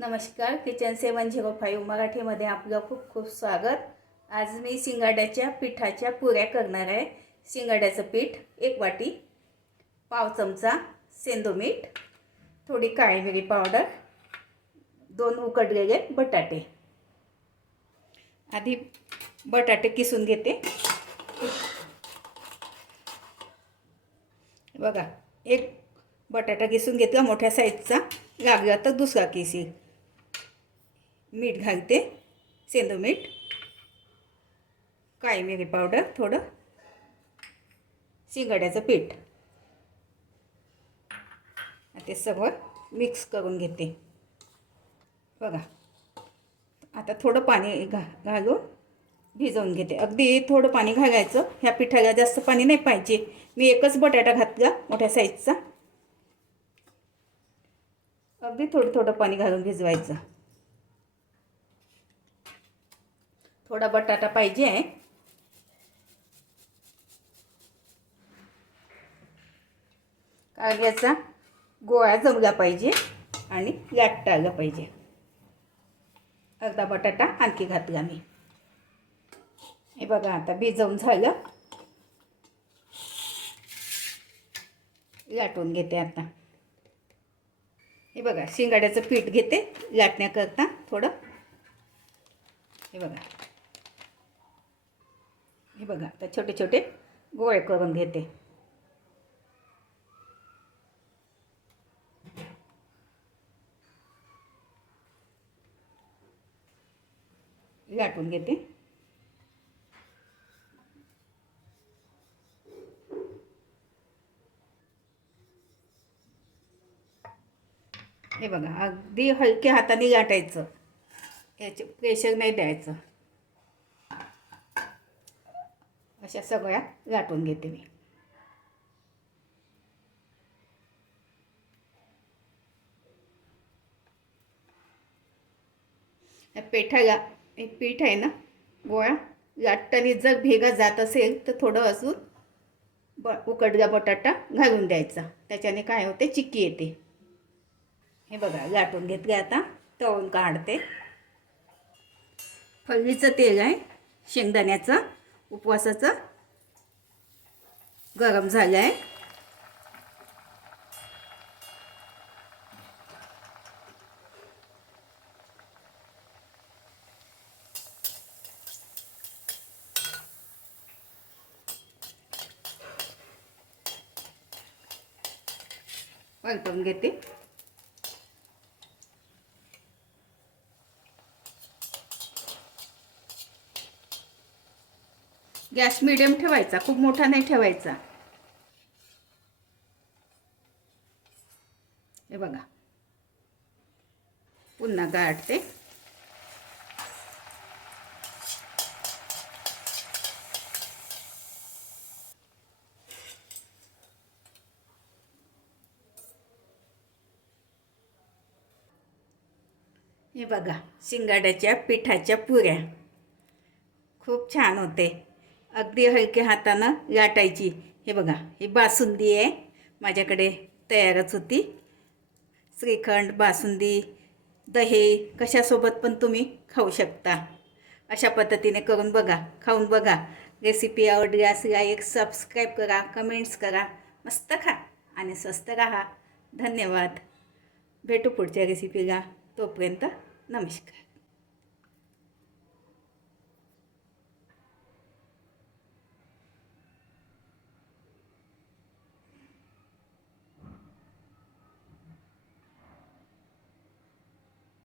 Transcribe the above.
नमस्कार किचन सेवन zero five मराठीमध्ये आपलं खूप खूप स्वागत. आज मी शिंगाड्याच्या पिठाच्या पुऱ्या करणार आहे. शिंगाड्याचं पीठ एक वाटी पाव चमचा सेंदो मीठ थोडी काळी मिरी पावडर दोन उकडलेले बटाटे. आधी बटाटे किसून घेते. बघा एक बटाटा किसून घेतला मोठ्या साईजचा. लागला तर दुसरा किसी मीठ घालते. सेंदू मीठ. काळी मिरी पावडर थोडं. शिंगड्याचं पीठ. ते सगळं मिक्स करून घेते. बघा. आता थोडं पाणी घा घालून भिजवून घेते. अगदी थोडं पाणी घालायचं. ह्या पिठाला जास्त पाणी नाही पाहिजे. मी एकच बटाटा घातला मोठ्या साईजचा. अगदी थोडं थोडं पाणी घालून भिजवायचं. थोडा बटाटा पाहिजे आहे. काग्याचा गोळा जमला पाहिजे आणि लाटता आला पाहिजे. अर्धा बटाटा आणखी घातला मी. हे बघा आता भिजवून झालं. लाटून घेते आता. हे बघा शिंगाड्याचं पीठ घेते लाटण्याकरता थोडं. हे बघा. हे बघा आता छोटे छोटे गोळे करून घेते. लाटून घेते. हे बघा अगदी हलक्या हाताने गाठायचं. याचे प्रेशर नाही द्यायचं. अशा सगळ्यात गाठून घेते मी. पेठाला एक पीठ आहे ना गोळा. लाटताना जर भेगा जात असेल तर थोडं अजून ब उकडला बटाटा घालून द्यायचा. त्याच्याने काय होते? चिक्की येते. हे बघा लाटून घेतले आता. तळून काढते. फल्लीचं तेल आहे शेंगदाण्याचं. उपवासाचं गरम झालं आहे परतून घेते. गॅस मिडियम ठेवायचा खूप मोठा नाही ठेवायचा. हे बघा. पुन्हा गाठते हे बघा शिंगाड्याच्या पिठाच्या पुऱ्या. खूप छान होते. अगदी हलक्या हातानं लाटायची हे बघा ही बासुंदी आहे. माझ्याकडे तयारच होती. श्रीखंड बासुंदी दही कशासोबत पण तुम्ही खाऊ शकता. अशा पद्धतीने करून बघा खाऊन बघा. रेसिपी आवडली असल्या एक सबस्क्राईब करा कमेंट्स करा. मस्त खा आणि स्वस्त राहा. धन्यवाद. भेटू पुढच्या रेसिपीला तोपर्यंत नमस्कार.